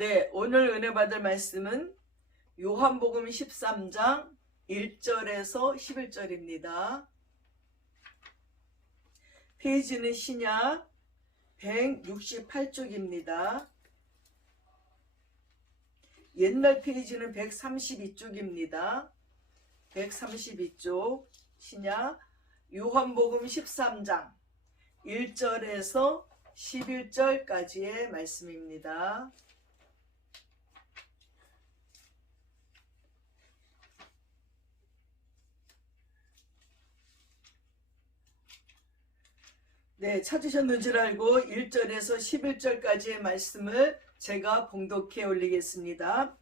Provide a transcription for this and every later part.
네, 오늘 은혜 받을 말씀은 요한복음 13장 1절에서 11절입니다. 페이지는 신약 168쪽입니다. 옛날 페이지는 132쪽입니다. 132쪽 신약 요한복음 13장 1절에서 11절까지의 말씀입니다. 네, 찾으셨는 줄 알고 1절에서 11절까지의 말씀을 제가 봉독해 올리겠습니다.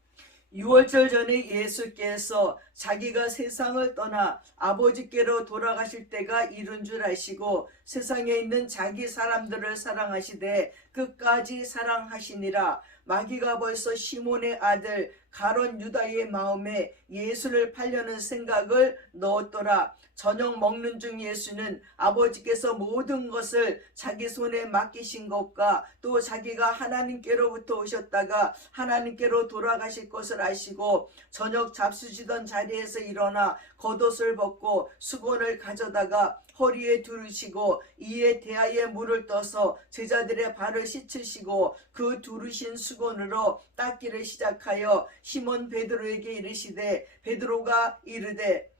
6월절 전에 예수께서 자기가 세상을 떠나 아버지께로 돌아가실 때가 이른 줄 아시고 세상에 있는 자기 사람들을 사랑하시되 끝까지 사랑하시니라. 마귀가 벌써 시몬의 아들 가룟 유다의 마음에 예수를 팔려는 생각을 넣었더라. 저녁 먹는 중 예수는 아버지께서 모든 것을 자기 손에 맡기신 것과 또 자기가 하나님께로부터 오셨다가 하나님께로 돌아가실 것을 아시고 저녁 잡수시던 자리에서 일어나 겉옷을 벗고 수건을 가져다가 허리에 두르시고 이에 대하에 물을 떠서 제자들의 발을 씻으시고 그 두르신 수건으로 닦기를 시작하여 시몬 베드로에게 이르시되 베드로가 이르되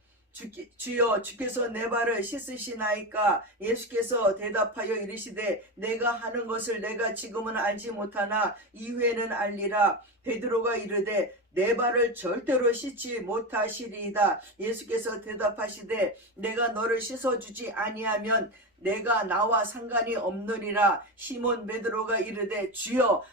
주여 주께서 내 발을 씻으시나이까? 예수께서 대답하여 이르시되 내가 하는 것을 내가 지금은 알지 못하나 이후에는 알리라. 베드로가 이르되 내 발을 절대로 씻지 못하시리이다. 예수께서 대답하시되 내가 너를 씻어주지 아니하면 내가 나와 상관이 없느니라. 시몬 베드로가 이르되 주여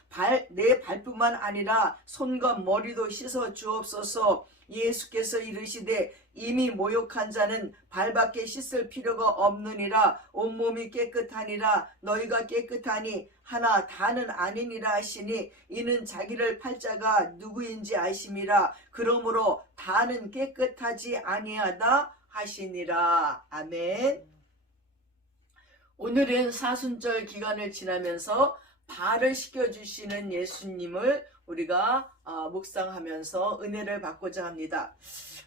내 발뿐만 아니라 손과 머리도 씻어 주옵소서. 예수께서 이르시되 이미 모욕한 자는 발밖에 씻을 필요가 없느니라. 온몸이 깨끗하니라. 너희가 깨끗하니 하나 다는 아니니라 하시니 이는 자기를 팔 자가 누구인지 아심이라. 그러므로 다는 깨끗하지 아니하다 하시니라. 아멘. 오늘은 사순절 기간을 지나면서 발을 씻겨주시는 예수님을 우리가 묵상하면서 은혜를 받고자 합니다.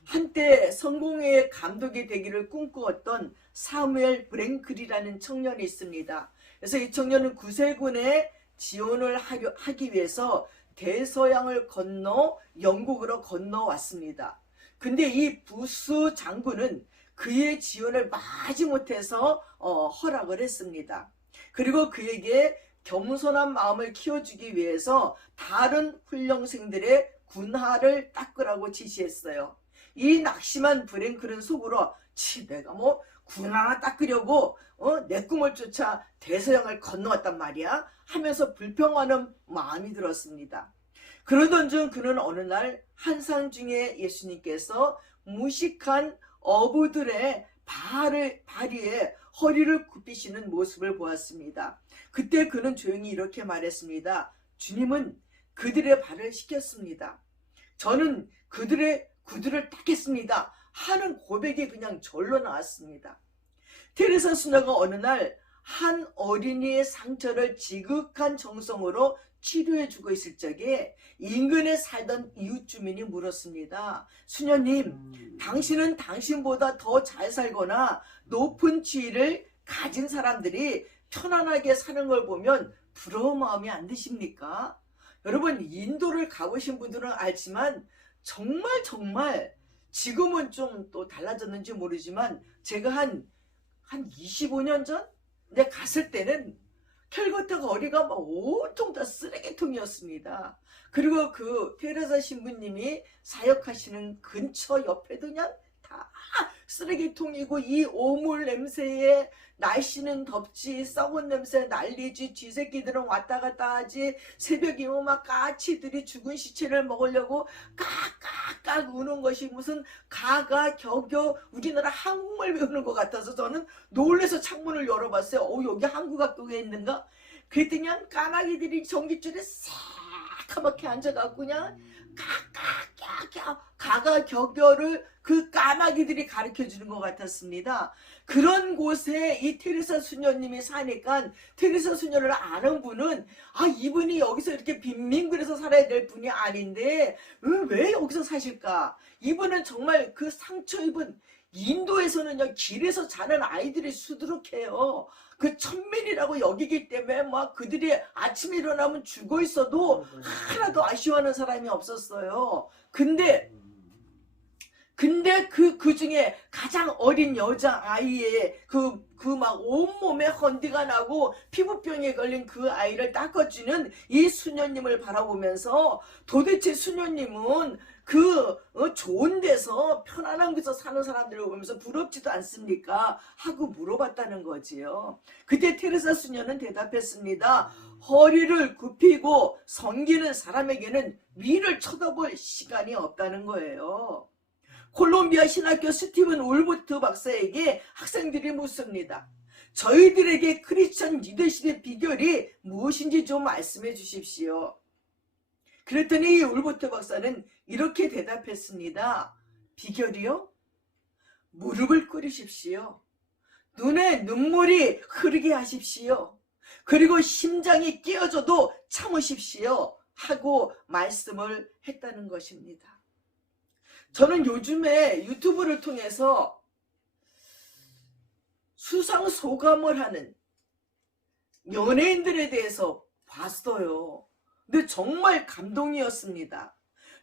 한때 성공의 감독이 되기를 꿈꾸었던 사무엘 브랭클이라는 청년이 있습니다. 그래서 이 청년은 구세군에 지원을 하기 위해서 대서양을 건너 영국으로 건너왔습니다. 근데 이 부스 장군은 그의 지원을 마지못해서 허락을 했습니다. 그리고 그에게 겸손한 마음을 키워주기 위해서 다른 훈련생들의 군화를 닦으라고 지시했어요. 이 낙심한 브랭클은 속으로 내가 뭐 군화 닦으려고 내 꿈을 쫓아 대서양을 건너왔단 말이야 하면서 불평하는 마음이 들었습니다. 그러던 중 그는 어느 날 한상 중에 예수님께서 무식한 어부들의 발 위에 허리를 굽히시는 모습을 보았습니다. 그때 그는 조용히 이렇게 말했습니다. 주님은 그들의 발을 씻겼습니다. 저는 그들의 구두를 닦겠습니다 하는 고백이 그냥 절로 나왔습니다. 테레사 수녀가 어느 날 한 어린이의 상처를 지극한 정성으로 치료해주고 있을 적에 인근에 살던 이웃 주민이 물었습니다. 수녀님, 당신은 당신보다 더 잘 살거나 높은 지위를 가진 사람들이 편안하게 사는 걸 보면 부러운 마음이 안 드십니까? 여러분, 인도를 가보신 분들은 알지만 정말 지금은 좀 또 달라졌는지 모르지만 제가 한 25년 전? 내가 갔을 때는 캘커타 거리가 막 온통 다 쓰레기통이었습니다. 그리고 그 테레사 신부님이 사역하시는 근처 옆에도 그냥 다 쓰레기통이고 이 오물 냄새에 날씨는 덥지 썩은 냄새 난리지 쥐새끼들은 왔다 갔다 하지 새벽이면 막 까치들이 죽은 시체를 먹으려고 깍깍깍 우는 것이 무슨 가가 겨겨 우리나라 한국말 배우는 것 같아서 저는 놀래서 창문을 열어봤어요. 여기 한국 학교에 있는가? 그랬더니 그냥 까마귀들이 전깃줄에 새카맣게 앉아갖고 그냥 깍깍깍 가가격여를 그 까마귀들이 가르쳐 주는 것 같았습니다. 그런 곳에 이 테레사 수녀님이 사니까 테레사 수녀를 아는 분은 이분이 여기서 이렇게 빈민굴에서 살아야 될 분이 아닌데 왜 여기서 사실까? 이분은 정말 그 상처 입은 인도에서는요, 길에서 자는 아이들이 수두룩해요. 그 천민이라고 여기기 때문에 막 그들이 아침에 일어나면 죽어 있어도 하나도 아쉬워하는 사람이 없었어요. 근데 그 중에 가장 어린 여자아이의 막 온몸에 헌디가 나고 피부병에 걸린 그 아이를 닦아주는 이 수녀님을 바라보면서 도대체 수녀님은 좋은 데서 편안한 곳에서 사는 사람들을 보면서 부럽지도 않습니까? 하고 물어봤다는 거지요. 그때 테레사 수녀는 대답했습니다. 허리를 굽히고 섬기는 사람에게는 위를 쳐다볼 시간이 없다는 거예요. 콜롬비아 신학교 스티븐 울부트 박사에게 학생들이 묻습니다. 저희들에게 크리스천 리더십의 비결이 무엇인지 좀 말씀해 주십시오. 그랬더니 울부트 박사는 이렇게 대답했습니다. 비결이요? 무릎을 꿇으십시오. 눈에 눈물이 흐르게 하십시오. 그리고 심장이 깨어져도 참으십시오. 하고 말씀을 했다는 것입니다. 저는 요즘에 유튜브를 통해서 수상소감을 하는 연예인들에 대해서 봤어요. 근데 정말 감동이었습니다.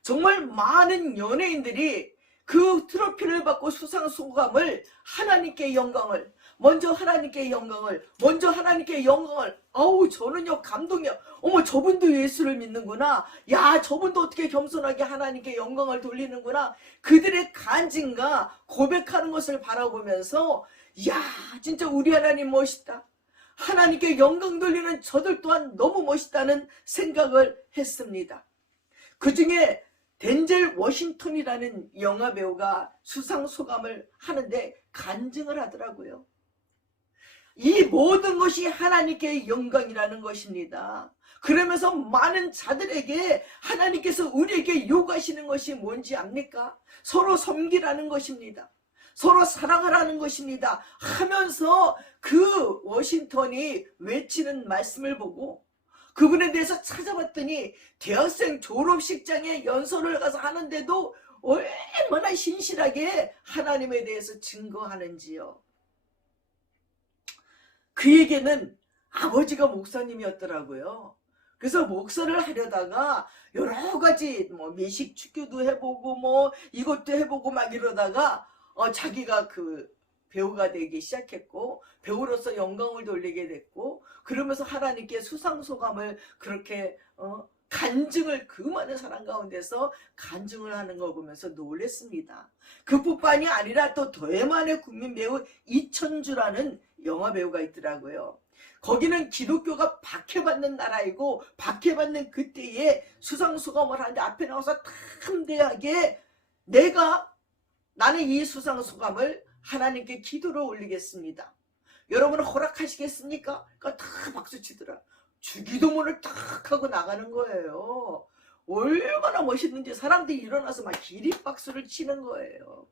정말 많은 연예인들이 그 트로피를 받고 수상소감을 하나님께 영광을, 먼저 하나님께 영광을, 저는요 감동이요. 어머, 저분도 예수를 믿는구나. 야, 저분도 어떻게 겸손하게 하나님께 영광을 돌리는구나. 그들의 간증과 고백하는 것을 바라보면서 야, 진짜 우리 하나님 멋있다. 하나님께 영광 돌리는 저들 또한 너무 멋있다는 생각을 했습니다. 그 중에 덴젤 워싱턴이라는 영화배우가 수상소감을 하는데 간증을 하더라고요. 이 모든 것이 하나님께 영광이라는 것입니다. 그러면서 많은 자들에게 하나님께서 우리에게 요구하시는 것이 뭔지 압니까? 서로 섬기라는 것입니다. 서로 사랑하라는 것입니다. 하면서 그 워싱턴이 외치는 말씀을 보고 그분에 대해서 찾아봤더니 대학생 졸업식장에 연설을 가서 하는데도 얼마나 신실하게 하나님에 대해서 증거하는지요. 그에게는 아버지가 목사님이었더라고요. 그래서 목사를 하려다가 여러 가지 미식 축교도 해보고 이것도 해보고 막 이러다가 자기가 그 배우가 되기 시작했고 배우로서 영광을 돌리게 됐고 그러면서 하나님께 수상소감을 그렇게 간증을 그 많은 사람 가운데서 간증을 하는 거 보면서 놀랬습니다. 그뿐만이 아니라 또 대만의 국민 배우 이천주라는 영화 배우가 있더라고요. 거기는 기독교가 박해받는 나라이고 박해받는 그때에 수상소감을 하는데 앞에 나와서 탐대하게 나는 이 수상소감을 하나님께 기도로 올리겠습니다. 여러분 허락하시겠습니까? 그러니까 다 박수치더라. 주기도문을 탁 하고 나가는 거예요. 얼마나 멋있는지 사람들이 일어나서 막 기립박수를 치는 거예요.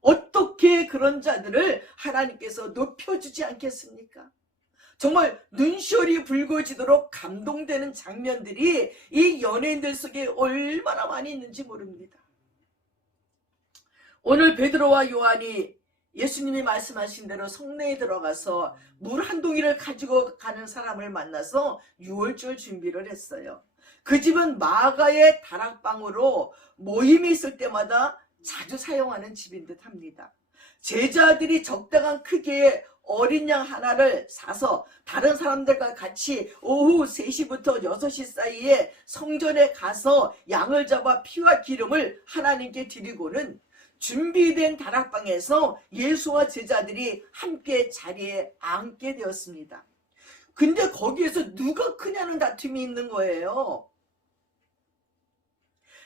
어떻게 그런 자들을 하나님께서 높여주지 않겠습니까? 정말 눈시울이 붉어지도록 감동되는 장면들이 이 연예인들 속에 얼마나 많이 있는지 모릅니다. 오늘 베드로와 요한이 예수님이 말씀하신 대로 성내에 들어가서 물 한 동이를 가지고 가는 사람을 만나서 유월절 준비를 했어요. 그 집은 마가의 다락방으로 모임이 있을 때마다 자주 사용하는 집인 듯 합니다. 제자들이 적당한 크기의 어린 양 하나를 사서 다른 사람들과 같이 오후 3시부터 6시 사이에 성전에 가서 양을 잡아 피와 기름을 하나님께 드리고는 준비된 다락방에서 예수와 제자들이 함께 자리에 앉게 되었습니다. 근데 거기에서 누가 크냐는 다툼이 있는 거예요.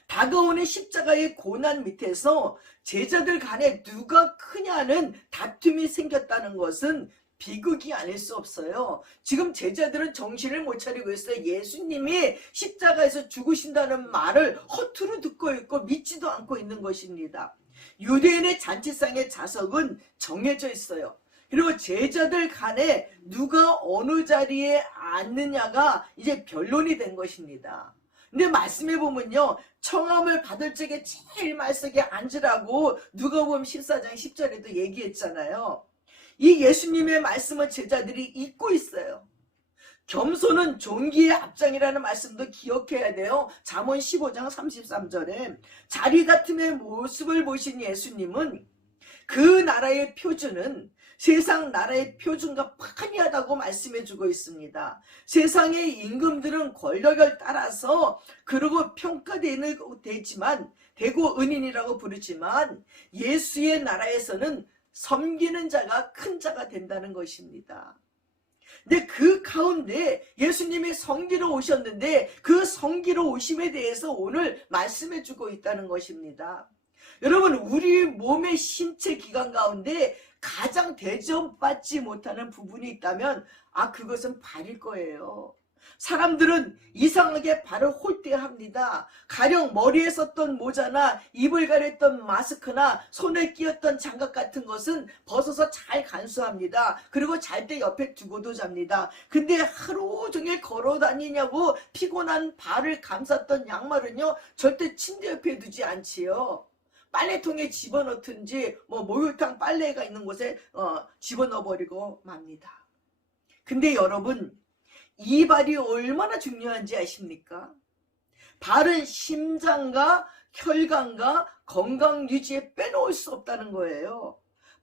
다가오는 십자가의 고난 밑에서 제자들 간에 누가 크냐는 다툼이 생겼다는 것은 비극이 아닐 수 없어요. 지금 제자들은 정신을 못 차리고 있어요. 예수님이 십자가에서 죽으신다는 말을 허투루 듣고 있고 믿지도 않고 있는 것입니다. 유대인의 잔치상의 좌석은 정해져 있어요. 그리고 제자들 간에 누가 어느 자리에 앉느냐가 이제 변론이 된 것입니다. 근데 말씀해 보면요, 청함을 받을 적에 제일 말석에 앉으라고 누가복음 14장 10절에도 얘기했잖아요. 이 예수님의 말씀을 제자들이 잊고 있어요. 겸손은 존귀의 앞장이라는 말씀도 기억해야 돼요. 잠언 15장 33절에 자리 같음의 모습을 보신 예수님은 그 나라의 표준은 세상 나라의 표준과 판이하다고 말씀해주고 있습니다. 세상의 임금들은 권력을 따라서 그러고 평가되지만 되고 은인이라고 부르지만 예수의 나라에서는 섬기는 자가 큰 자가 된다는 것입니다. 근데 그 가운데 예수님이 성기로 오셨는데 그 성기로 오심에 대해서 오늘 말씀해주고 있다는 것입니다. 여러분, 우리 몸의 신체 기관 가운데 가장 대접받지 못하는 부분이 있다면 그것은 발일 거예요. 사람들은 이상하게 발을 홀대합니다. 가령 머리에 썼던 모자나 입을 가렸던 마스크나 손에 끼었던 장갑 같은 것은 벗어서 잘 간수합니다. 그리고 잘 때 옆에 두고도 잡니다. 근데 하루 종일 걸어 다니냐고 피곤한 발을 감쌌던 양말은요, 절대 침대 옆에 두지 않지요. 빨래통에 집어넣든지 목욕탕 빨래가 있는 곳에 집어넣어버리고 맙니다. 근데 여러분, 이 발이 얼마나 중요한지 아십니까? 발은 심장과 혈관과 건강 유지에 빼놓을 수 없다는 거예요.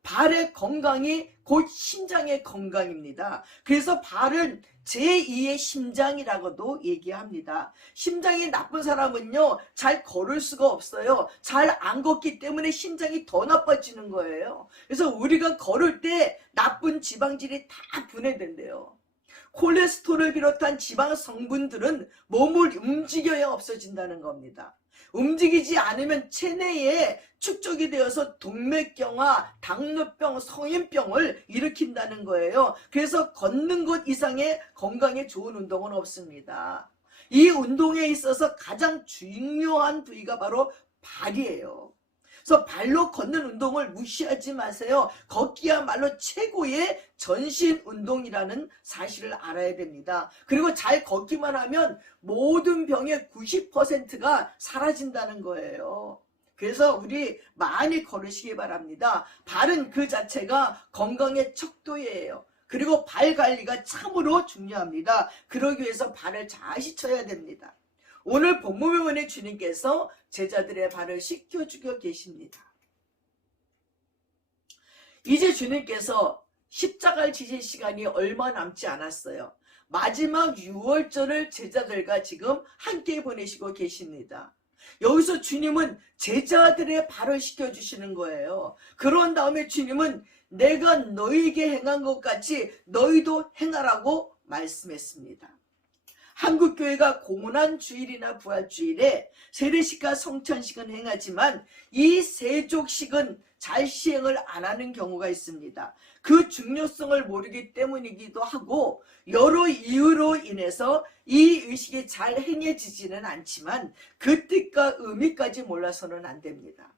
발의 건강이 곧 심장의 건강입니다. 그래서 발은 제2의 심장이라고도 얘기합니다. 심장이 나쁜 사람은요, 잘 걸을 수가 없어요. 잘 안 걷기 때문에 심장이 더 나빠지는 거예요. 그래서 우리가 걸을 때 나쁜 지방질이 다 분해된대요. 콜레스테롤을 비롯한 지방 성분들은 몸을 움직여야 없어진다는 겁니다. 움직이지 않으면 체내에 축적이 되어서 동맥경화, 당뇨병, 성인병을 일으킨다는 거예요. 그래서 걷는 것 이상의 건강에 좋은 운동은 없습니다. 이 운동에 있어서 가장 중요한 부위가 바로 발이에요. 그래서 발로 걷는 운동을 무시하지 마세요. 걷기야말로 최고의 전신 운동이라는 사실을 알아야 됩니다. 그리고 잘 걷기만 하면 모든 병의 90%가 사라진다는 거예요. 그래서 우리 많이 걸으시기 바랍니다. 발은 그 자체가 건강의 척도예요. 그리고 발 관리가 참으로 중요합니다. 그러기 위해서 발을 잘 씻어야 됩니다. 오늘 본문의 주님께서 제자들의 발을 씻겨주고 계십니다. 이제 주님께서 십자가를 지실 시간이 얼마 남지 않았어요. 마지막 유월절을 제자들과 지금 함께 보내시고 계십니다. 여기서 주님은 제자들의 발을 씻겨주시는 거예요. 그런 다음에 주님은 내가 너희에게 행한 것 같이 너희도 행하라고 말씀했습니다. 한국교회가 공헌한 주일이나 부활주일에 세례식과 성찬식은 행하지만 이 세족식은 잘 시행을 안 하는 경우가 있습니다. 그 중요성을 모르기 때문이기도 하고 여러 이유로 인해서 이 의식이 잘 행해지지는 않지만 그 뜻과 의미까지 몰라서는 안 됩니다.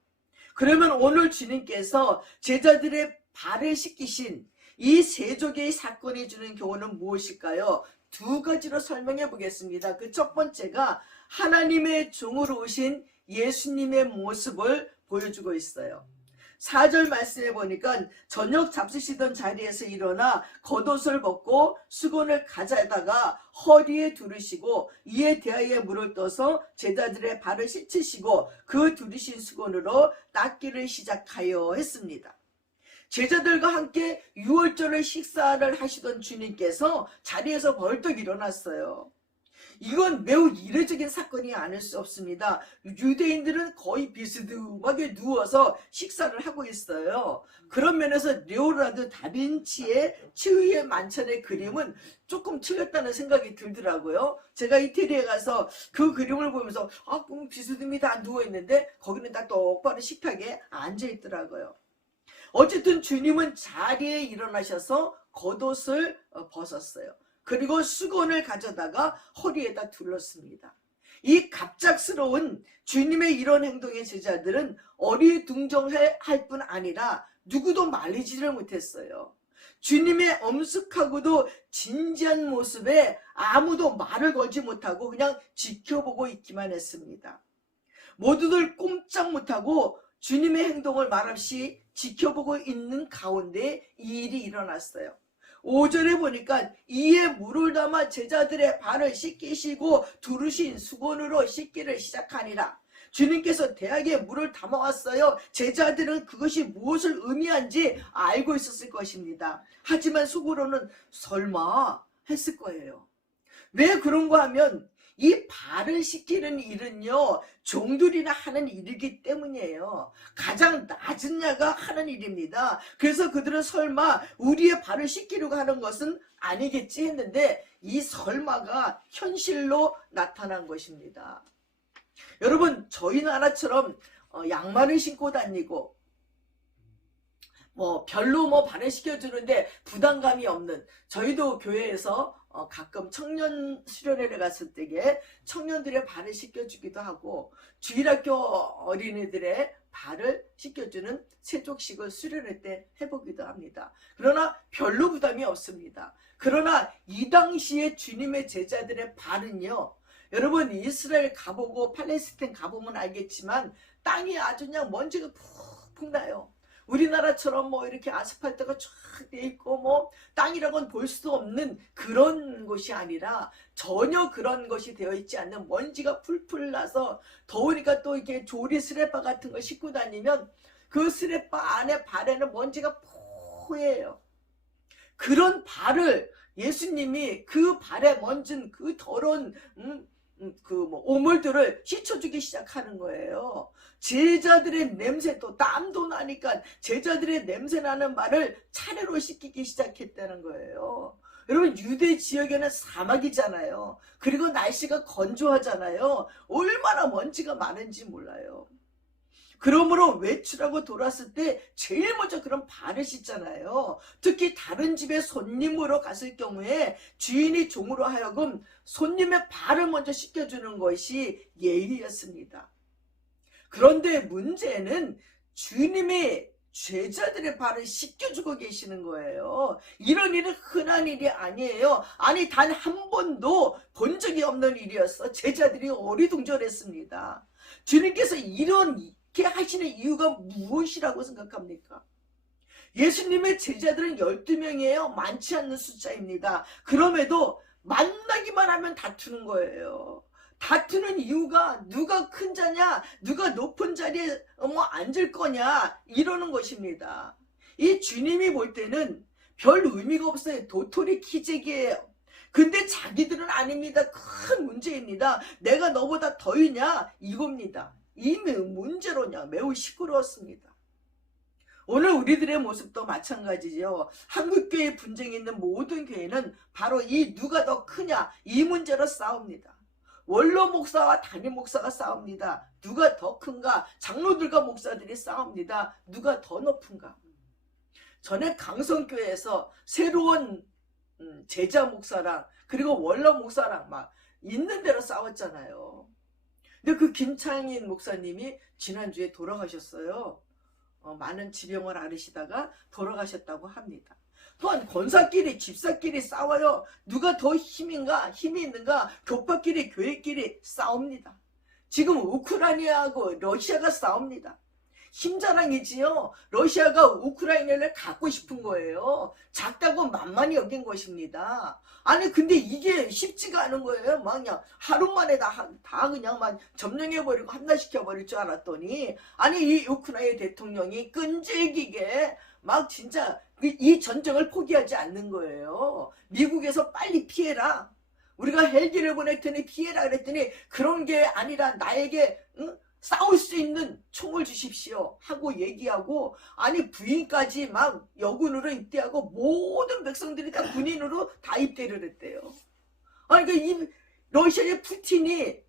그러면 오늘 주님께서 제자들의 발을 씻기신 이 세족의 사건이 주는 교훈은 무엇일까요? 두 가지로 설명해 보겠습니다. 그 첫 번째가 하나님의 종으로 오신 예수님의 모습을 보여주고 있어요. 4절 말씀해 보니까 저녁 잡수시던 자리에서 일어나 겉옷을 벗고 수건을 가져다가 허리에 두르시고 이에 대하여 물을 떠서 제자들의 발을 씻으시고 그 두르신 수건으로 닦기를 시작하여 했습니다. 제자들과 함께 유월절을 식사를 하시던 주님께서 자리에서 벌떡 일어났어요. 이건 매우 이례적인 사건이 아닐 수 없습니다. 유대인들은 거의 비스듬하게 누워서 식사를 하고 있어요. 그런 면에서 레오나르도 다빈치의 치유의 만찬의 그림은 조금 틀렸다는 생각이 들더라고요. 제가 이태리에 가서 그 그림을 보면서 비스듬히 다 누워있는데 거기는 다 똑바로 식탁에 앉아있더라고요. 어쨌든 주님은 자리에 일어나셔서 겉옷을 벗었어요. 그리고 수건을 가져다가 허리에다 둘렀습니다. 이 갑작스러운 주님의 이런 행동에 제자들은 어리둥절할 뿐 아니라 누구도 말리지를 못했어요. 주님의 엄숙하고도 진지한 모습에 아무도 말을 걸지 못하고 그냥 지켜보고 있기만 했습니다. 모두들 꼼짝 못하고 주님의 행동을 말없이 지켜보고 있는 가운데 이 일이 일어났어요. 5절에 보니까 이에 물을 담아 제자들의 발을 씻기시고 두르신 수건으로 씻기를 시작하니라. 주님께서 대야에 물을 담아왔어요. 제자들은 그것이 무엇을 의미한지 알고 있었을 것입니다. 하지만 속으로는 설마 했을 거예요. 왜 그런가 하면 이 발을 씻기는 일은요, 종들이나 하는 일이기 때문이에요. 가장 낮은 자가 하는 일입니다. 그래서 그들은 설마 우리의 발을 씻기려고 하는 것은 아니겠지 했는데 이 설마가 현실로 나타난 것입니다. 여러분, 저희 나라처럼 양말을 신고 다니고 별로 발을 씻겨주는데 부담감이 없는, 저희도 교회에서 가끔 청년 수련회를 갔을 때에 청년들의 발을 씻겨주기도 하고 주일학교 어린이들의 발을 씻겨주는 세족식을 수련회 때 해보기도 합니다. 그러나 별로 부담이 없습니다. 그러나 이 당시에 주님의 제자들의 발은요, 여러분 이스라엘 가보고 팔레스타인 가보면 알겠지만 땅이 아주 그냥 먼지가 푹푹 나요. 우리나라처럼 이렇게 아스팔트가 쫙 돼 있고 땅이라고는 볼 수 없는 그런 곳이 아니라 전혀 그런 것이 되어 있지 않는 먼지가 풀풀 나서 더우니까 또 이렇게 조리 스레빠 같은 거 싣고 다니면 그 스레빠 안에 발에는 먼지가 포해요. 그런 발을 예수님이 그 발에 먼진 그 더러운 오물들을 씻어주기 시작하는 거예요. 제자들의 냄새도 땀도 나니까 제자들의 냄새나는 발을 차례로 씻기기 시작했다는 거예요. 여러분, 유대 지역에는 사막이잖아요. 그리고 날씨가 건조하잖아요. 얼마나 먼지가 많은지 몰라요. 그러므로 외출하고 돌아왔을 때 제일 먼저 그런 발을 씻잖아요. 특히 다른 집에 손님으로 갔을 경우에 주인이 종으로 하여금 손님의 발을 먼저 씻겨주는 것이 예의였습니다. 그런데 문제는 주님이 제자들의 발을 씻겨주고 계시는 거예요. 이런 일은 흔한 일이 아니에요. 아니, 단 한 번도 본 적이 없는 일이었어. 제자들이 어리둥절했습니다. 주님께서 이렇게 하시는 이유가 무엇이라고 생각합니까? 예수님의 제자들은 12명이에요. 많지 않는 숫자입니다. 그럼에도 만나기만 하면 다투는 거예요. 다투는 이유가 누가 큰 자냐, 누가 높은 자리에 앉을 거냐, 이러는 것입니다. 이 주님이 볼 때는 별 의미가 없어요. 도토리 키재기예요. 근데 자기들은 아닙니다. 큰 문제입니다. 내가 너보다 더이냐, 이겁니다. 이 문제로냐 매우 시끄러웠습니다. 오늘 우리들의 모습도 마찬가지죠. 한국교회 분쟁이 있는 모든 교회는 바로 이 누가 더 크냐, 이 문제로 싸웁니다. 원로 목사와 담임 목사가 싸웁니다. 누가 더 큰가? 장로들과 목사들이 싸웁니다. 누가 더 높은가? 전에 강성교회에서 새로운 제자 목사랑 그리고 원로 목사랑 막 있는 대로 싸웠잖아요. 근데 그 김창인 목사님이 지난주에 돌아가셨어요. 많은 지병을 앓으시다가 돌아가셨다고 합니다. 또한 권사끼리 집사끼리 싸워요. 누가 더 힘이 있는가? 교파끼리 교회끼리 싸웁니다. 지금 우크라이나하고 러시아가 싸웁니다. 힘자랑이지요. 러시아가 우크라이나를 갖고 싶은 거예요. 작다고 만만히 여긴 것입니다. 아니 근데 이게 쉽지가 않은 거예요. 막 그냥 하루 만에 다 그냥 막 점령해버리고 함락시켜버릴 줄 알았더니, 아니 이 우크라이나 대통령이 끈질기게 막 진짜 이 전쟁을 포기하지 않는 거예요. 미국에서 빨리 피해라. 우리가 헬기를 보낼 테니 피해라 그랬더니 그런 게 아니라 나에게 싸울 수 있는 총을 주십시오 하고 얘기하고, 아니 부인까지 막 여군으로 입대하고 모든 백성들이 다 군인으로 다 입대를 했대요. 아니 그러니까 이 러시아의 푸틴이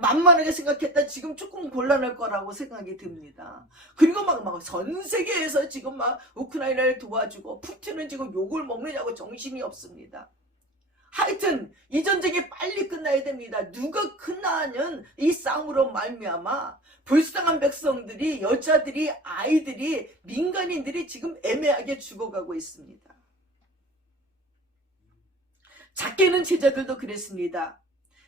만만하게 생각했다 지금 조금 곤란할 거라고 생각이 듭니다. 그리고 막 전 세계에서 지금 막 우크라이나를 도와주고 푸틴은 지금 욕을 먹느냐고 정신이 없습니다. 하여튼 이 전쟁이 빨리 끝나야 됩니다. 누가 끝나는 이 싸움으로 말미암아 불쌍한 백성들이, 여자들이, 아이들이, 민간인들이 지금 애매하게 죽어가고 있습니다. 작게는 제자들도 그랬습니다.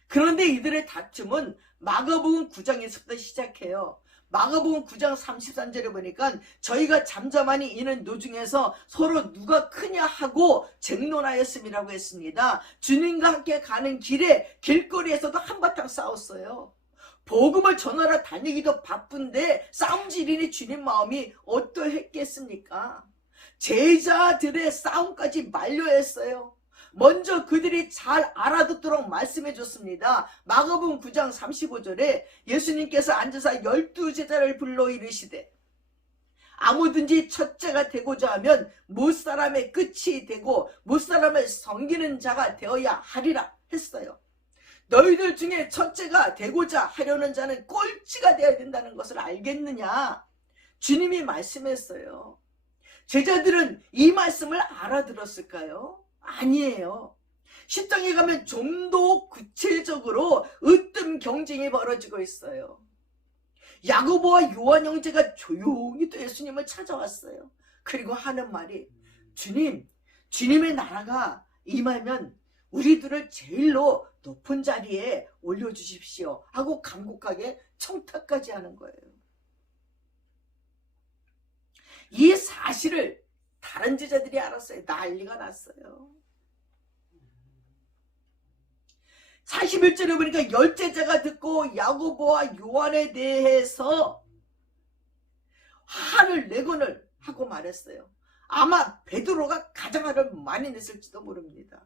그런데 이들의 다툼은 마가복음 9장에서부터 시작해요. 마가복음 9장 33절에 보니까 저희가 잠잠하니 이는 노중에서 서로 누가 크냐 하고 쟁론하였음이라고 했습니다. 주님과 함께 가는 길에 길거리에서도 한바탕 싸웠어요. 복음을 전하러 다니기도 바쁜데 싸움질이니 주님 마음이 어떠했겠습니까? 제자들의 싸움까지 만료했어요. 먼저 그들이 잘 알아듣도록 말씀해 줬습니다. 마가복음 9장 35절에 예수님께서 앉아서 12제자를 불러 이르시되 아무든지 첫째가 되고자 하면 무사람의 끝이 되고 무사람을 섬기는 자가 되어야 하리라 했어요. 너희들 중에 첫째가 되고자 하려는 자는 꼴찌가 되어야 된다는 것을 알겠느냐? 주님이 말씀했어요. 제자들은 이 말씀을 알아들었을까요? 아니에요. 10장에 가면 좀 더 구체적으로 으뜸 경쟁이 벌어지고 있어요. 야고보와 요한 형제가 조용히 또 예수님을 찾아왔어요. 그리고 하는 말이 주님의 나라가 임하면 우리들을 제일로 높은 자리에 올려주십시오 하고 간곡하게 청탁까지 하는 거예요. 이 사실을 다른 제자들이 알았어요. 난리가 났어요. 41절에 보니까 10제자가 듣고 야고보와 요한에 대해서 화를 내거늘 하고 말했어요. 아마 베드로가 가장 화를 많이 냈을지도 모릅니다.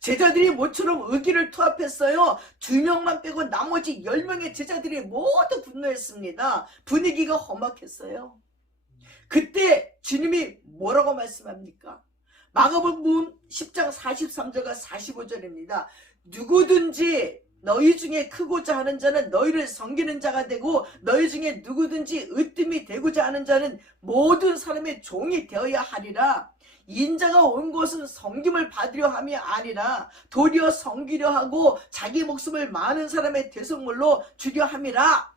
제자들이 모처럼 의기를 투합했어요. 2명만 빼고 나머지 10명의 제자들이 모두 분노했습니다. 분위기가 험악했어요. 그때 주님이 뭐라고 말씀합니까? 마가복음 10장 43절과 45절입니다. 누구든지 너희 중에 크고자 하는 자는 너희를 섬기는 자가 되고 너희 중에 누구든지 으뜸이 되고자 하는 자는 모든 사람의 종이 되어야 하리라. 인자가 온 것은 섬김을 받으려 함이 아니라 도리어 섬기려 하고 자기 목숨을 많은 사람의 대속물로 주려 함이라.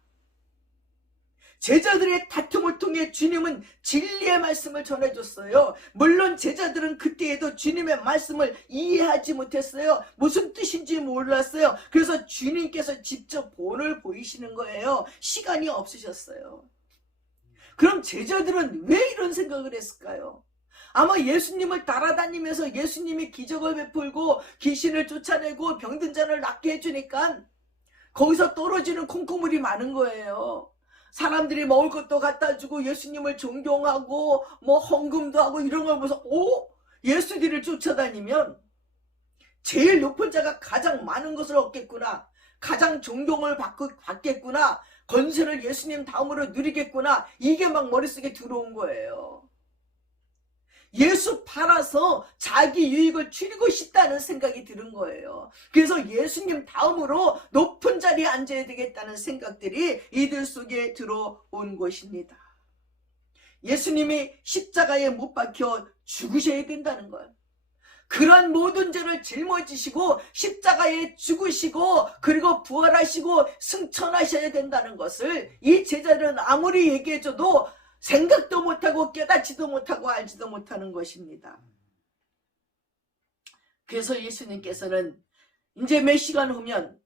제자들의 다툼을 통해 주님은 진리의 말씀을 전해줬어요. 물론 제자들은 그때에도 주님의 말씀을 이해하지 못했어요. 무슨 뜻인지 몰랐어요. 그래서 주님께서 직접 본을 보이시는 거예요. 시간이 없으셨어요. 그럼 제자들은 왜 이런 생각을 했을까요? 아마 예수님을 따라다니면서 예수님이 기적을 베풀고 귀신을 쫓아내고 병든 자를 낫게 해주니까 거기서 떨어지는 콩고물이 많은 거예요. 사람들이 먹을 것도 갖다 주고 예수님을 존경하고 뭐 헌금도 하고 이런 걸 보면서 예수 뒤를 쫓아다니면 제일 높은 자가 가장 많은 것을 얻겠구나, 가장 존경을 받겠구나, 권세를 예수님 다음으로 누리겠구나, 이게 막 머릿속에 들어온 거예요. 예수 팔아서 자기 유익을 추리고 싶다는 생각이 드는 거예요. 그래서 예수님 다음으로 높은 자리에 앉아야 되겠다는 생각들이 이들 속에 들어온 것입니다. 예수님이 십자가에 못 박혀 죽으셔야 된다는 거예요. 그런 모든 죄를 짊어지시고 십자가에 죽으시고 그리고 부활하시고 승천하셔야 된다는 것을 이 제자들은 아무리 얘기해줘도 생각도 못하고 깨닫지도 못하고 알지도 못하는 것입니다. 그래서 예수님께서는 이제 몇 시간 후면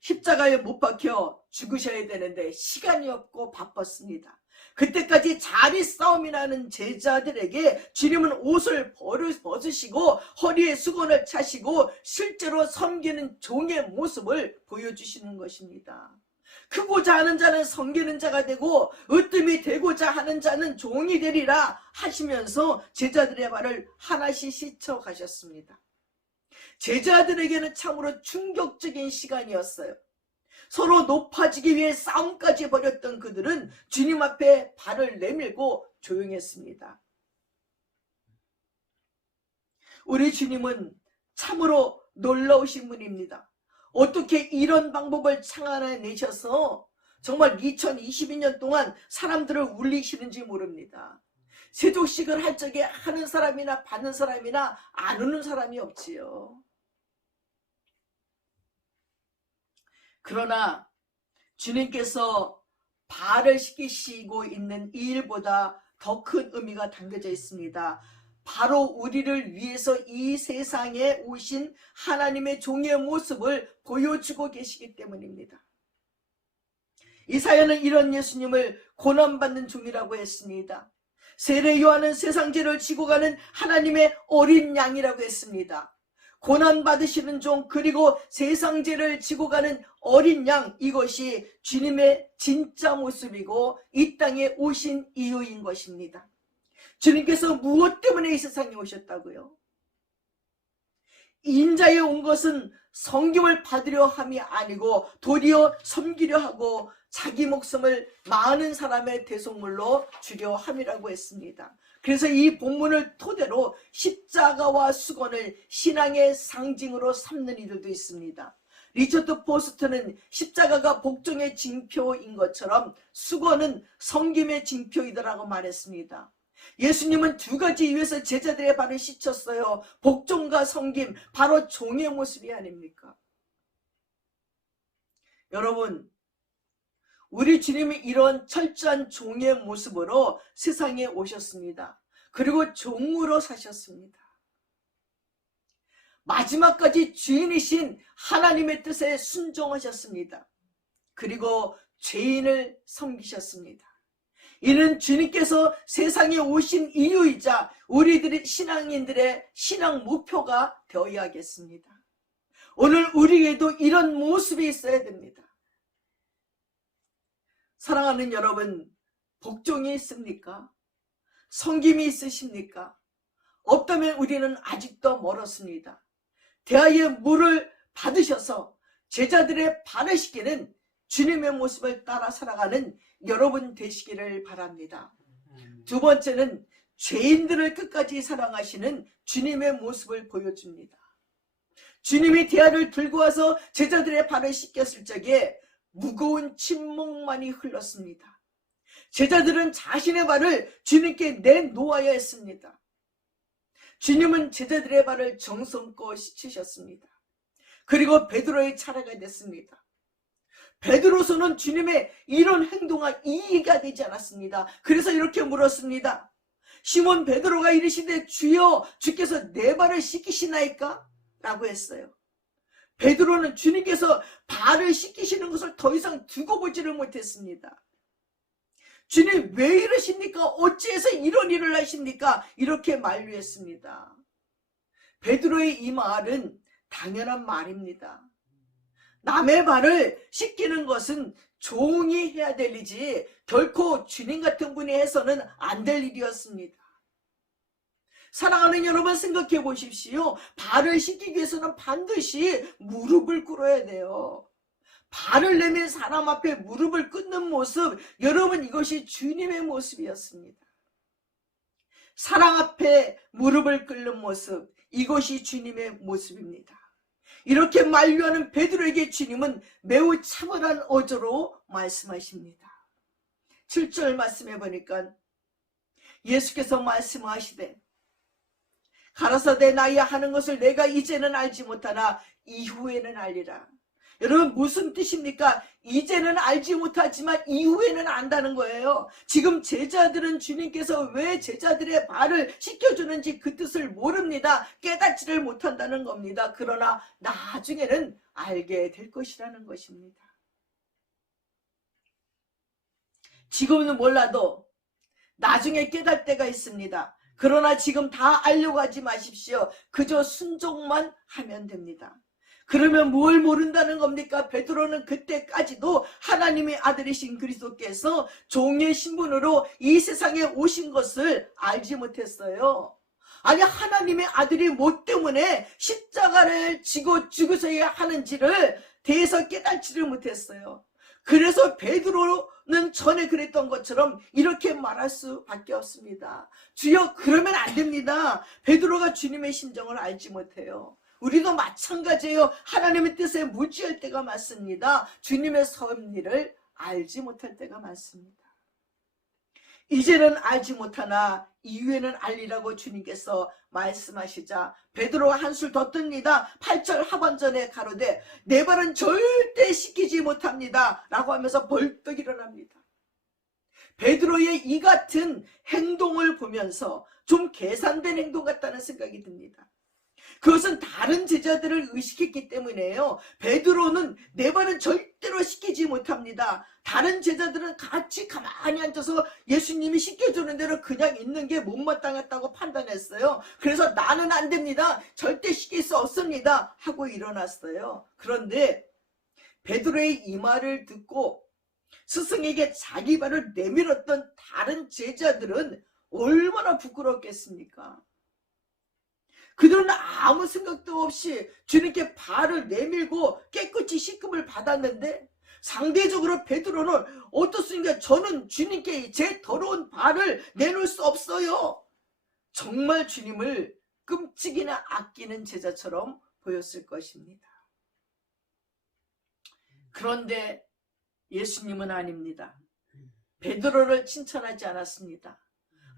십자가에 못 박혀 죽으셔야 되는데 시간이 없고 바빴습니다. 그때까지 자리 싸움이 나는 제자들에게 주님은 옷을 벗으시고 허리에 수건을 차시고 실제로 섬기는 종의 모습을 보여주시는 것입니다. 크고자 하는 자는 섬기는 자가 되고 으뜸이 되고자 하는 자는 종이 되리라 하시면서 제자들의 말을 하나씩 씻어 가셨습니다. 제자들에게는 참으로 충격적인 시간이었어요. 서로 높아지기 위해 싸움까지 벌였던 그들은 주님 앞에 발을 내밀고 조용했습니다. 우리 주님은 참으로 놀라우신 분입니다. 어떻게 이런 방법을 창안해내셔서 정말 2022년 동안 사람들을 울리시는지 모릅니다. 세족식을 할 적에 하는 사람이나 받는 사람이나 안 오는 사람이 없지요. 그러나 주님께서 발을 씻기시고 있는 이 일보다 더 큰 의미가 담겨져 있습니다. 바로 우리를 위해서 이 세상에 오신 하나님의 종의 모습을 보여주고 계시기 때문입니다. 이사야는 이런 예수님을 고난받는 종이라고 했습니다. 세례 요한은 세상 죄를 지고 가는 하나님의 어린 양이라고 했습니다. 고난받으시는 종, 그리고 세상 죄를 지고 가는 어린 양, 이것이 주님의 진짜 모습이고 이 땅에 오신 이유인 것입니다. 주님께서 무엇 때문에 이 세상에 오셨다고요? 인자에 온 것은 성김을 받으려 함이 아니고 도리어 섬기려 하고 자기 목숨을 많은 사람의 대속물로 주려 함이라고 했습니다. 그래서 이 본문을 토대로 십자가와 수건을 신앙의 상징으로 삼는 이들도 있습니다. 리처드 포스트는 십자가가 복종의 징표인 것처럼 수건은 섬김의 징표이다라고 말했습니다. 예수님은 두 가지 이유에서 제자들의 발을 씻었어요. 복종과 섬김, 바로 종의 모습이 아닙니까? 여러분, 우리 주님이 이런 철저한 종의 모습으로 세상에 오셨습니다. 그리고 종으로 사셨습니다. 마지막까지 주인이신 하나님의 뜻에 순종하셨습니다. 그리고 죄인을 섬기셨습니다. 이는 주님께서 세상에 오신 이유이자 우리들의 신앙인들의 신앙 목표가 되어야겠습니다. 오늘 우리에게도 이런 모습이 있어야 됩니다. 사랑하는 여러분, 복종이 있습니까? 섬김이 있으십니까? 없다면 우리는 아직도 멀었습니다. 대하의 물을 받으셔서 제자들의 발을 씻기는 주님의 모습을 따라 살아가는 여러분 되시기를 바랍니다. 두 번째는 죄인들을 끝까지 사랑하시는 주님의 모습을 보여줍니다. 주님이 대야를 들고 와서 제자들의 발을 씻겼을 적에 무거운 침묵만이 흘렀습니다. 제자들은 자신의 발을 주님께 내놓아야 했습니다. 주님은 제자들의 발을 정성껏 씻으셨습니다. 그리고 베드로의 차례가 됐습니다. 베드로서는 주님의 이런 행동과 이해가 되지 않았습니다. 그래서 이렇게 물었습니다. 시몬 베드로가 이르시되 주여, 주께서 내 발을 씻기시나이까? 라고 했어요. 베드로는 주님께서 발을 씻기시는 것을 더 이상 두고 보지를 못했습니다. 주님 왜 이러십니까? 어찌해서 이런 일을 하십니까? 이렇게 만류했습니다. 베드로의 이 말은 당연한 말입니다. 남의 발을 씻기는 것은 종이 해야 될 일이지 결코 주님 같은 분이 해서는 안 될 일이었습니다. 사랑하는 여러분, 생각해 보십시오. 발을 씻기기 위해서는 반드시 무릎을 꿇어야 돼요. 발을 내민 사람 앞에 무릎을 꿇는 모습, 여러분, 이것이 주님의 모습이었습니다. 사랑 앞에 무릎을 꿇는 모습, 이것이 주님의 모습입니다. 이렇게 만류하는 베드로에게 주님은 매우 차분한 어조로 말씀하십니다. 7절 말씀해 보니까 예수께서 말씀하시되 가라사대 나이야 하는 것을 내가 이제는 알지 못하나 이후에는 알리라. 여러분, 무슨 뜻입니까? 이제는 알지 못하지만 이후에는 안다는 거예요. 지금 제자들은 주님께서 왜 제자들의 발을 씻겨주는지 그 뜻을 모릅니다. 깨닫지를 못한다는 겁니다. 그러나 나중에는 알게 될 것이라는 것입니다. 지금은 몰라도 나중에 깨달을 때가 있습니다. 그러나 지금 다 알려고 하지 마십시오. 그저 순종만 하면 됩니다. 그러면 뭘 모른다는 겁니까? 베드로는 그때까지도 하나님의 아들이신 그리스도께서 종의 신분으로 이 세상에 오신 것을 알지 못했어요. 아니, 하나님의 아들이 뭐 때문에 십자가를 지고 죽으셔야 하는지를 대해서 깨닫지를 못했어요. 그래서 베드로는 전에 그랬던 것처럼 이렇게 말할 수밖에 없습니다. 주여, 그러면 안 됩니다. 베드로가 주님의 심정을 알지 못해요. 우리도 마찬가지예요. 하나님의 뜻에 무지할 때가 많습니다. 주님의 섭리를 알지 못할 때가 많습니다. 이제는 알지 못하나 이후에는 알리라고 주님께서 말씀하시자 베드로가 한술 더 뜹니다. 8절 하반전에 가로되 내 발은 절대 씻기지 못합니다 라고 하면서 벌떡 일어납니다. 베드로의 이 같은 행동을 보면서 좀 계산된 행동 같다는 생각이 듭니다. 그것은 다른 제자들을 의식했기 때문에요. 베드로는 내 발은 절대로 씻기지 못합니다. 다른 제자들은 같이 가만히 앉아서 예수님이 씻겨주는 대로 그냥 있는 게 못마땅했다고 판단했어요. 그래서 나는 안 됩니다. 절대 씻길 수 없습니다 하고 일어났어요. 그런데 베드로의 이 말을 듣고 스승에게 자기 발을 내밀었던 다른 제자들은 얼마나 부끄럽겠습니까? 그들은 아무 생각도 없이 주님께 발을 내밀고 깨끗이 씻김을 받았는데 상대적으로 베드로는 어떻습니까? 저는 주님께 제 더러운 발을 내놓을 수 없어요. 정말 주님을 끔찍이나 아끼는 제자처럼 보였을 것입니다. 그런데 예수님은 아닙니다. 베드로를 칭찬하지 않았습니다.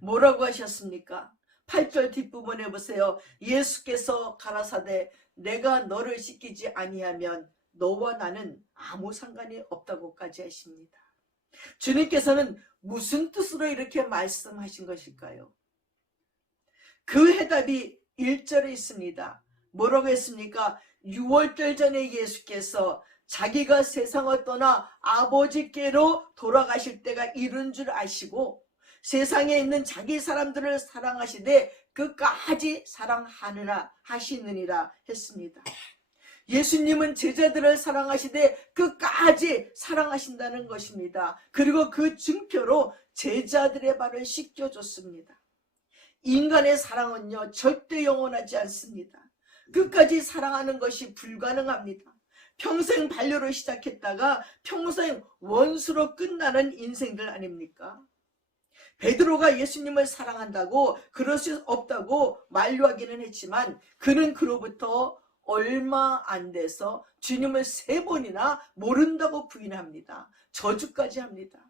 뭐라고 하셨습니까? 8절 뒷부분에 보세요. 예수께서 가라사대 내가 너를 씻기지 아니하면 너와 나는 아무 상관이 없다고까지 하십니다. 주님께서는 무슨 뜻으로 이렇게 말씀하신 것일까요? 그 해답이 1절에 있습니다. 뭐라고 했습니까? 6월절 전에 예수께서 자기가 세상을 떠나 아버지께로 돌아가실 때가 이른 줄 아시고 세상에 있는 자기 사람들을 사랑하시되 끝까지 사랑하느라 하시느니라 했습니다. 예수님은 제자들을 사랑하시되 끝까지 사랑하신다는 것입니다. 그리고 그 증표로 제자들의 발을 씻겨줬습니다. 인간의 사랑은요 절대 영원하지 않습니다. 끝까지 사랑하는 것이 불가능합니다. 평생 반려로 시작했다가 평생 원수로 끝나는 인생들 아닙니까? 베드로가 예수님을 사랑한다고 그럴 수 없다고 만류하기는 했지만 그는 그로부터 얼마 안 돼서 주님을 3번이나 모른다고 부인합니다. 저주까지 합니다.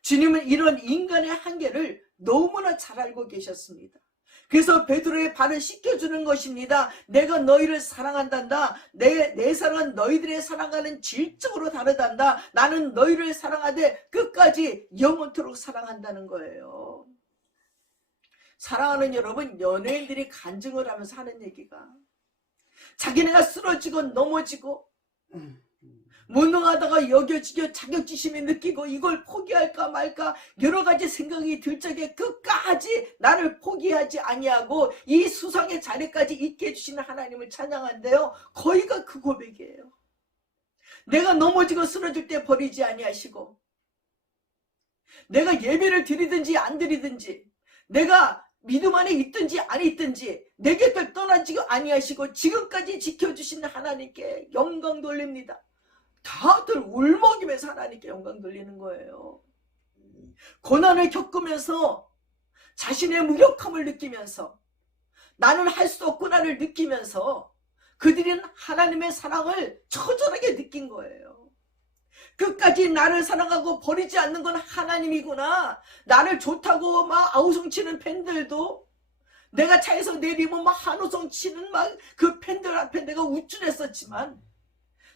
주님은 이런 인간의 한계를 너무나 잘 알고 계셨습니다. 그래서 베드로의 발을 씻겨주는 것입니다. 내가 너희를 사랑한단다. 내 사랑은 너희들의 사랑과는 질적으로 다르단다. 나는 너희를 사랑하되 끝까지 영원토록 사랑한다는 거예요. 사랑하는 여러분, 연예인들이 간증을 하면서 하는 얘기가 자기네가 쓰러지고 넘어지고 무능하다가 여겨지고 자격지심이 느끼고 이걸 포기할까 말까 여러 가지 생각이 들 적에 끝까지 나를 포기하지 아니하고 이 수상의 자리까지 있게 해주시는 하나님을 찬양한대요. 거의가 그 고백이에요. 내가 넘어지고 쓰러질 때 버리지 아니하시고 내가 예배를 드리든지 안 드리든지 내가 믿음 안에 있든지 안 있든지 내 곁을 떠나지 아니하시고 지금까지 지켜주시는 하나님께 영광 돌립니다. 다들 울먹이면서 하나님께 영광 돌리는 거예요. 고난을 겪으면서 자신의 무력함을 느끼면서 나는 할 수 없구나를 느끼면서 그들은 하나님의 사랑을 처절하게 느낀 거예요. 끝까지 나를 사랑하고 버리지 않는 건 하나님이구나. 나를 좋다고 막 아우성치는 팬들도 내가 차에서 내리면 막 한호성 치는 막 그 팬들 앞에 내가 우쭐했었지만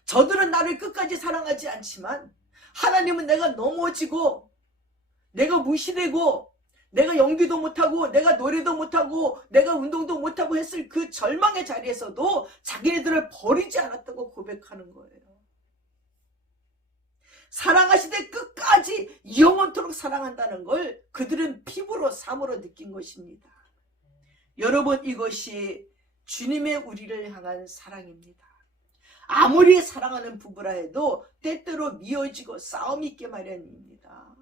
저들은 나를 끝까지 사랑하지 않지만 하나님은 내가 넘어지고 내가 무시되고 내가 연기도 못하고 내가 노래도 못하고 내가 운동도 못하고 했을 그 절망의 자리에서도 자기네들을 버리지 않았다고 고백하는 거예요. 사랑하시되 끝까지 영원토록 사랑한다는 걸 그들은 피부로 삶으로 느낀 것입니다. 여러분, 이것이 주님의 우리를 향한 사랑입니다. 아무리 사랑하는 부부라 해도 때때로 미어지고 싸움이 있게 마련입니다.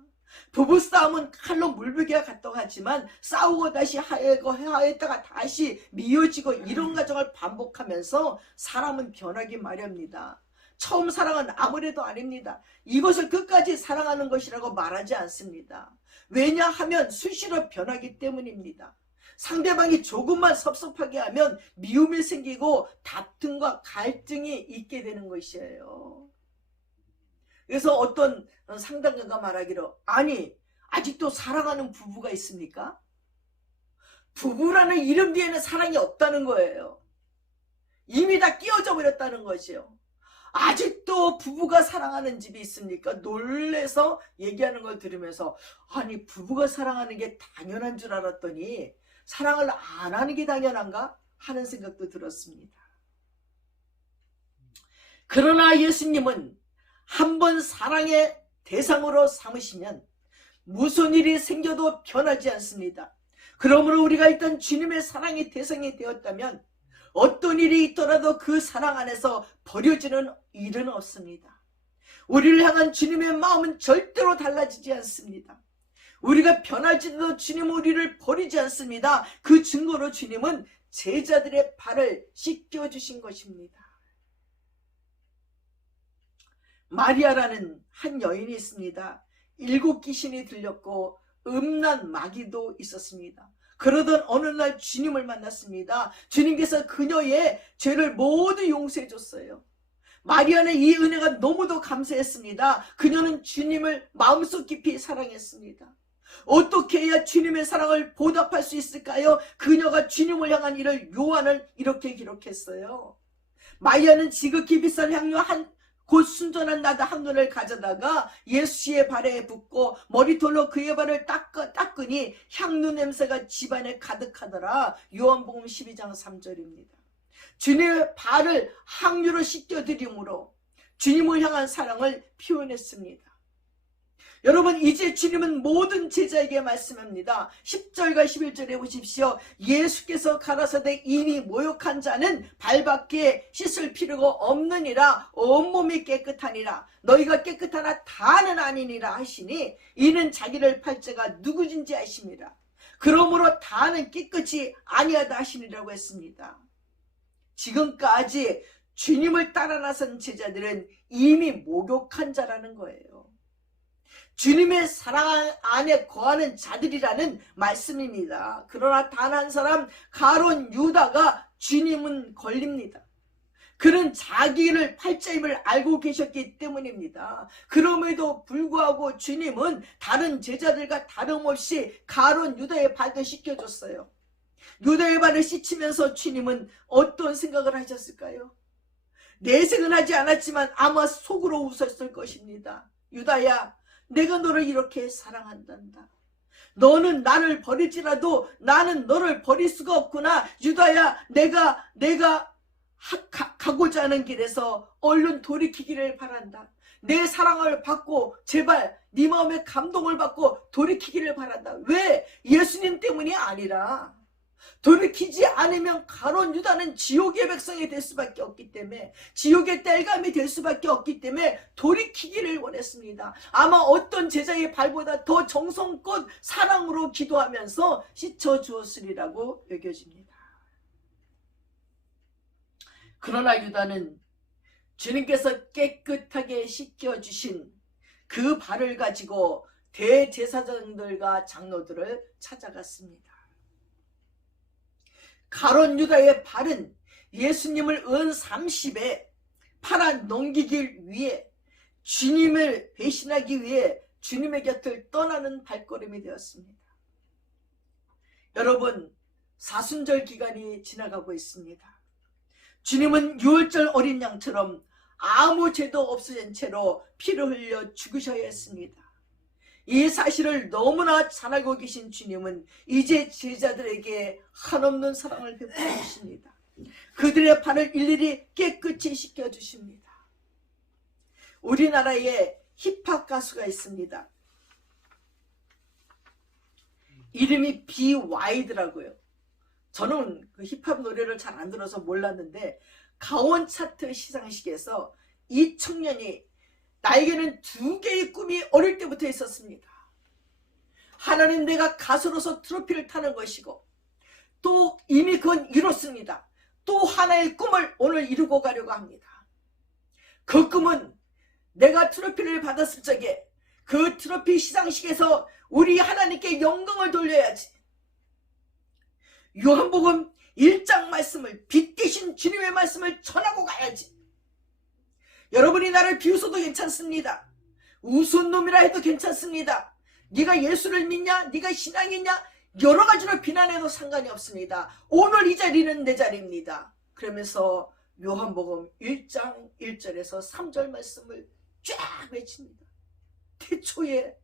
부부싸움은 칼로 물베기와 같다고 하지만 싸우고 다시 화해했다가 다시 미어지고 이런 과정을 반복하면서 사람은 변하기 마련입니다. 처음 사랑은 아무래도 아닙니다. 이것을 끝까지 사랑하는 것이라고 말하지 않습니다. 왜냐하면 수시로 변하기 때문입니다. 상대방이 조금만 섭섭하게 하면 미움이 생기고 다툼과 갈등이 있게 되는 것이에요. 그래서 어떤 상담가가 말하기로, 아니 아직도 사랑하는 부부가 있습니까? 부부라는 이름 뒤에는 사랑이 없다는 거예요. 이미 다 끼어져 버렸다는 것이요. 아직도 부부가 사랑하는 집이 있습니까? 놀래서 얘기하는 걸 들으면서, 아니 부부가 사랑하는 게 당연한 줄 알았더니 사랑을 안 하는 게 당연한가 하는 생각도 들었습니다. 그러나 예수님은 한번 사랑의 대상으로 삼으시면 무슨 일이 생겨도 변하지 않습니다. 그러므로 우리가 일단 주님의 사랑의 대상이 되었다면 어떤 일이 있더라도 그 사랑 안에서 버려지는 일은 없습니다. 우리를 향한 주님의 마음은 절대로 달라지지 않습니다. 우리가 변할지도 주님은 우리를 버리지 않습니다. 그 증거로 주님은 제자들의 발을 씻겨주신 것입니다. 마리아라는 한 여인이 있습니다. 7 귀신이 들렸고 음란 마귀도 있었습니다. 그러던 어느 날 주님을 만났습니다. 주님께서 그녀의 죄를 모두 용서해 줬어요. 마리아는 이 은혜가 너무도 감사했습니다. 그녀는 주님을 마음속 깊이 사랑했습니다. 어떻게 해야 주님의 사랑을 보답할 수 있을까요? 그녀가 주님을 향한 일을 요한은 이렇게 기록했어요. 마리아는 지극히 비싼 향료 곧 순전한 나드 한 근을 가져다가 예수의 발에 붓고 머리털로 그의 발을 닦으니 향유 냄새가 집안에 가득하더라. 요한복음 12장 3절입니다. 주님의 발을 향유로 씻겨드림으로 주님을 향한 사랑을 표현했습니다. 여러분, 이제 주님은 모든 제자에게 말씀합니다. 10절과 11절에 보십시오. 예수께서 가라사대 이미 모욕한 자는 발밖에 씻을 필요가 없느니라. 온몸이 깨끗하니라. 너희가 깨끗하나 다는 아니니라 하시니 이는 자기를 팔 자가 누구든지 아심이라. 그러므로 다는 깨끗이 아니하다 하시니라고 했습니다. 지금까지 주님을 따라 나선 제자들은 이미 목욕한 자라는 거예요. 주님의 사랑 안에 거하는 자들이라는 말씀입니다. 그러나 단 한 사람 가룟 유다가 주님은 걸립니다. 그는 자기를 팔자임을 알고 계셨기 때문입니다. 그럼에도 불구하고 주님은 다른 제자들과 다름없이 가룟 유다의 발도 씻겨줬어요. 유다의 발을 씻으면서 주님은 어떤 생각을 하셨을까요? 내색은 하지 않았지만 아마 속으로 웃었을 것입니다. 유다야, 내가 너를 이렇게 사랑한단다. 너는 나를 버릴지라도 나는 너를 버릴 수가 없구나. 유다야, 내가 가고자 하는 길에서 얼른 돌이키기를 바란다. 내 사랑을 받고 제발 네 마음에 감동을 받고 돌이키기를 바란다. 왜? 예수님 때문이 아니라 돌이키지 않으면 가룟 유다는 지옥의 백성이 될 수밖에 없기 때문에, 지옥의 땔감이 될 수밖에 없기 때문에 돌이키기를 원했습니다. 아마 어떤 제자의 발보다 더 정성껏 사랑으로 기도하면서 씻어주었으리라고 여겨집니다. 그러나 유다는 주님께서 깨끗하게 씻겨주신 그 발을 가지고 대제사장들과 장로들을 찾아갔습니다. 가룟 유다의 발은 예수님을 은 30에 팔아 넘기기 위해, 주님을 배신하기 위해 주님의 곁을 떠나는 발걸음이 되었습니다. 여러분, 사순절 기간이 지나가고 있습니다. 주님은 유월절 어린 양처럼 아무 죄도 없으신 채로 피를 흘려 죽으셔야 했습니다. 이 사실을 너무나 잘 알고 계신 주님은 이제 제자들에게 한없는 사랑을 베풀어 주십니다. 그들의 발을 일일이 깨끗이 씻겨주십니다. 우리나라에 힙합 가수가 있습니다. 이름이 BY더라고요. 저는 그 힙합 노래를 잘 안 들어서 몰랐는데 가온 차트 시상식에서 이 청년이, 나에게는 2개의 꿈이 어릴 때부터 있었습니다. 하나는 내가 가수로서 트로피를 타는 것이고, 또 이미 그건 이뤘습니다. 또 하나의 꿈을 오늘 이루고 가려고 합니다. 그 꿈은 내가 트로피를 받았을 적에 그 트로피 시상식에서 우리 하나님께 영광을 돌려야지. 요한복음 1장 말씀을, 빛 대신 주님의 말씀을 전하고 가야지. 여러분이 나를 비웃어도 괜찮습니다. 우스운 놈이라 해도 괜찮습니다. 네가 예수를 믿냐? 네가 신앙이 있냐? 여러 가지로 비난해도 상관이 없습니다. 오늘 이 자리는 내 자리입니다. 그러면서 요한복음 1장 1절에서 3절 말씀을 쫙 외칩니다. 태초에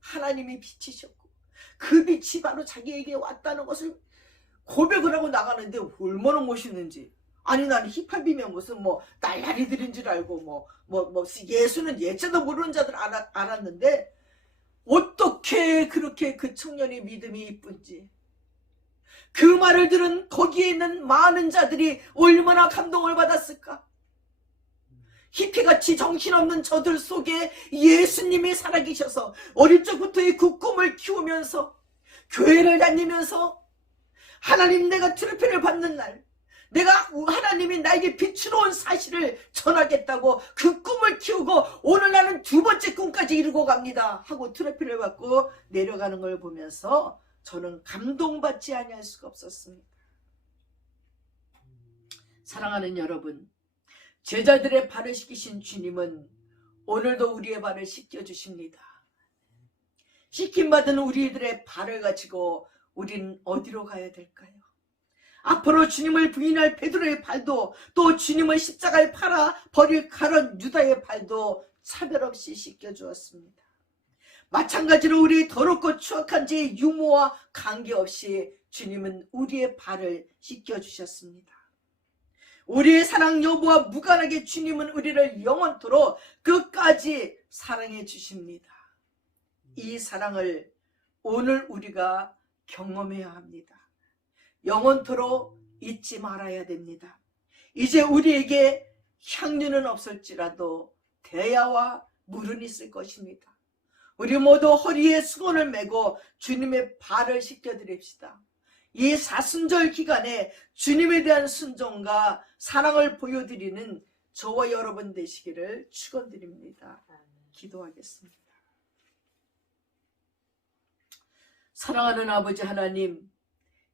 하나님이 빛이셨고 그 빛이 바로 자기에게 왔다는 것을 고백을 하고 나가는데 얼마나 멋있는지. 아니 나는 힙합이면 무슨 뭐 날라리들인 줄 알고 예수는 예자도 모르는 자들 알았는데 어떻게 그렇게 그 청년의 믿음이 이쁜지, 그 말을 들은 거기에 있는 많은 자들이 얼마나 감동을 받았을까. 히피같이 정신없는 저들 속에 예수님이 살아계셔서 어릴 적부터의 그 꿈을 키우면서 교회를 다니면서 하나님 내가 트로피를 받는 날, 내가 하나님이 나에게 비추러 온 사실을 전하겠다고 그 꿈을 키우고 오늘 나는 두 번째 꿈까지 이루고 갑니다 하고 트로피를 받고 내려가는 걸 보면서 저는 감동받지 아니할 수가 없었습니다. 사랑하는 여러분, 제자들의 발을 씻기신 주님은 오늘도 우리의 발을 씻겨주십니다. 씻김받은 우리들의 발을 가지고 우린 어디로 가야 될까요? 앞으로 주님을 부인할 베드로의 발도, 또 주님을 십자가에 팔아 버릴 가룟 유다의 발도 차별 없이 씻겨주었습니다. 마찬가지로 우리 더럽고 추악한 죄의 유무와 관계없이 주님은 우리의 발을 씻겨주셨습니다. 우리의 사랑 여부와 무관하게 주님은 우리를 영원토록 끝까지 사랑해 주십니다. 이 사랑을 오늘 우리가 경험해야 합니다. 영원토록 잊지 말아야 됩니다. 이제 우리에게 향유는 없을지라도 대야와 물은 있을 것입니다. 우리 모두 허리에 수건을 메고 주님의 발을 씻겨드립시다. 이 사순절 기간에 주님에 대한 순종과 사랑을 보여드리는 저와 여러분 되시기를 축원드립니다. 기도하겠습니다. 사랑하는 아버지 하나님,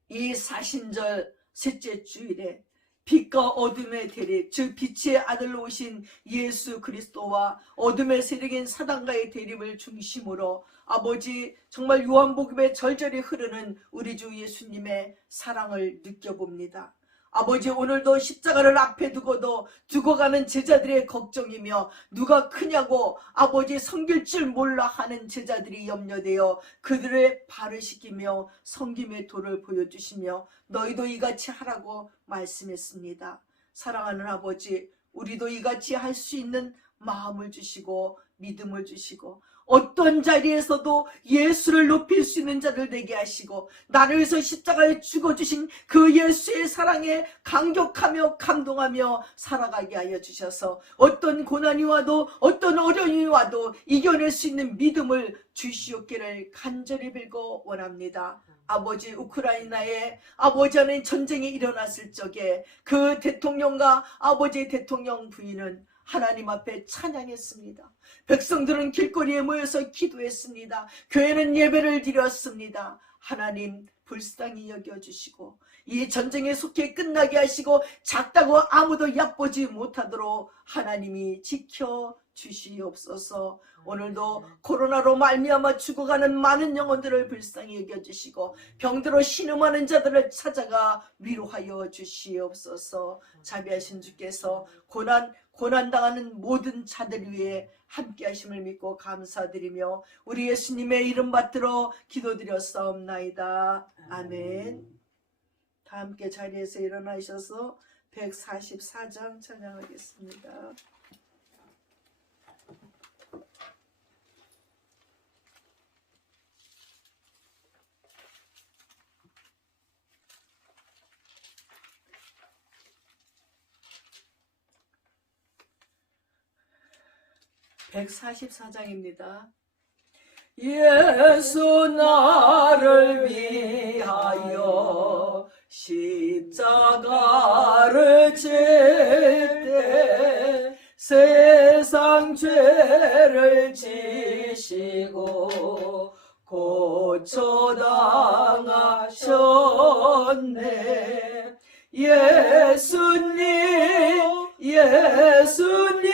이 사신절 셋째 주일에 빛과 어둠의 대립, 즉 빛의 아들로 오신 예수 그리스도와 어둠의 세력인 사단과의 대립을 중심으로 아버지 정말 요한복음에 절절히 흐르는 우리 주 예수님의 사랑을 느껴봅니다. 아버지 오늘도 십자가를 앞에 두고도 두고 가는 제자들의 걱정이며 누가 크냐고 아버지 섬길 줄 몰라 하는 제자들이 염려되어 그들의 발을 씻기며 섬김의 도를 보여주시며 너희도 이같이 하라고 말씀했습니다. 사랑하는 아버지, 우리도 이같이 할 수 있는 마음을 주시고 믿음을 주시고 어떤 자리에서도 예수를 높일 수 있는 자들 되게 하시고 나를 위해서 십자가에 죽어주신 그 예수의 사랑에 감격하며 감동하며 살아가게 하여 주셔서 어떤 고난이 와도 어떤 어려움이 와도 이겨낼 수 있는 믿음을 주시옵기를 간절히 빌고 원합니다. 아버지 우크라이나에 아버지 안에 전쟁이 일어났을 적에 그 대통령과 아버지의 대통령 부인은 하나님 앞에 찬양했습니다. 백성들은 길거리에 모여서 기도했습니다. 교회는 예배를 드렸습니다. 하나님 불쌍히 여겨주시고 이 전쟁의 속해 끝나게 하시고 작다고 아무도 얕보지 못하도록 하나님이 지켜주시옵소서. 오늘도 코로나로 말미암아 죽어가는 많은 영혼들을 불쌍히 여겨주시고 병들어 신음하는 자들을 찾아가 위로하여 주시옵소서. 자비하신 주께서 고난당하는 모든 자들 위해 함께 하심을 믿고 감사드리며 우리 예수님의 이름 받들어 기도드렸사옵나이다. 아멘. 다 함께 자리에서 일어나셔서 144장 찬양하겠습니다. (144장입니다) 예수 나를 위하여 십자가를 질 때 세상 죄를 지시고 고초당하셨네. 예수님 예수님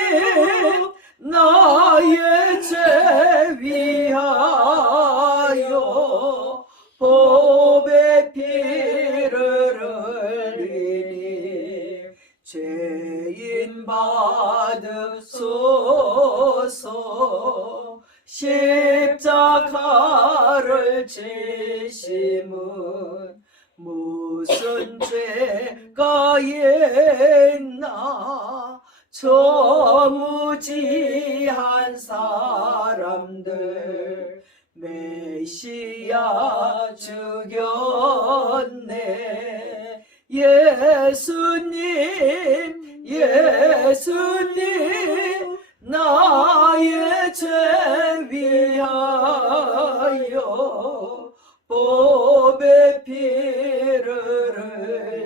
나의 죄 위하여 보배 피를 흘리니 죄인 받으소서. 십자가를 지심은 무슨 죄가 있나. 저 무지한 사람들 메시아 죽였네. 예수님 예수님 나의 죄 위하여 보배 피를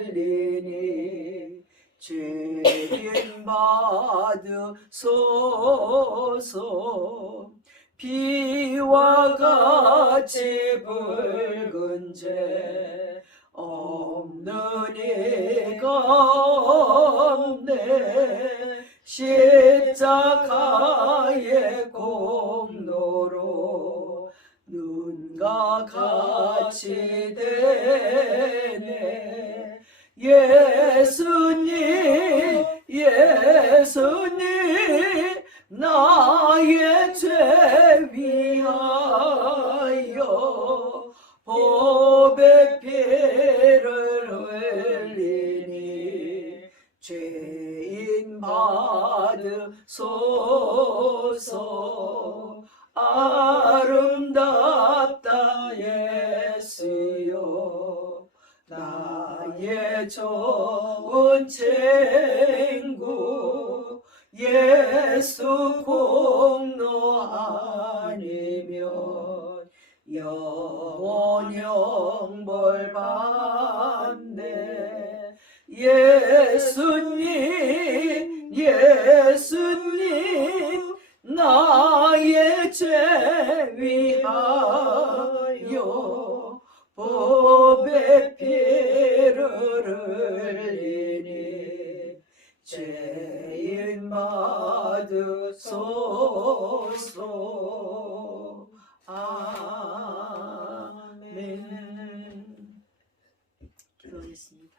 흘리니 죄인 받으소서. 비와 같이 붉은 죄 없는 이가 없네. 십자가의 공로로 눈과 같이 되네. 예수님 예수님 나의 죄 위하여 보배 피를 흘리니 죄인 받으소서. 아름답다 예수여 나의 좋은 친구. 예수 공로 아니면 영원 영벌 받네. 예수님 예수님 나의 죄 위하여 보배 피를 흘리니 죄인 받으소서. 아멘. 기도하겠습니다.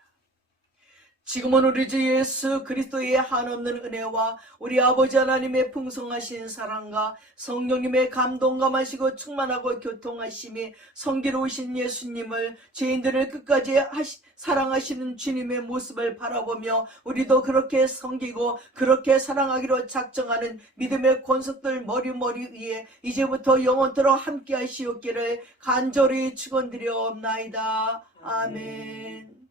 지금은 우리 주 예수 그리스도의 한없는 은혜와 우리 아버지 하나님의 풍성하신 사랑과 성령님의 감동감하시고 충만하고 교통하심이 성기로우신 예수님을 죄인들을 끝까지 사랑하시는 주님의 모습을 바라보며 우리도 그렇게 섬기고 그렇게 사랑하기로 작정하는 믿음의 권속들 머리 위에 이제부터 영원토록 함께 하시옵기를 간절히 축원드려옵나이다. 아멘.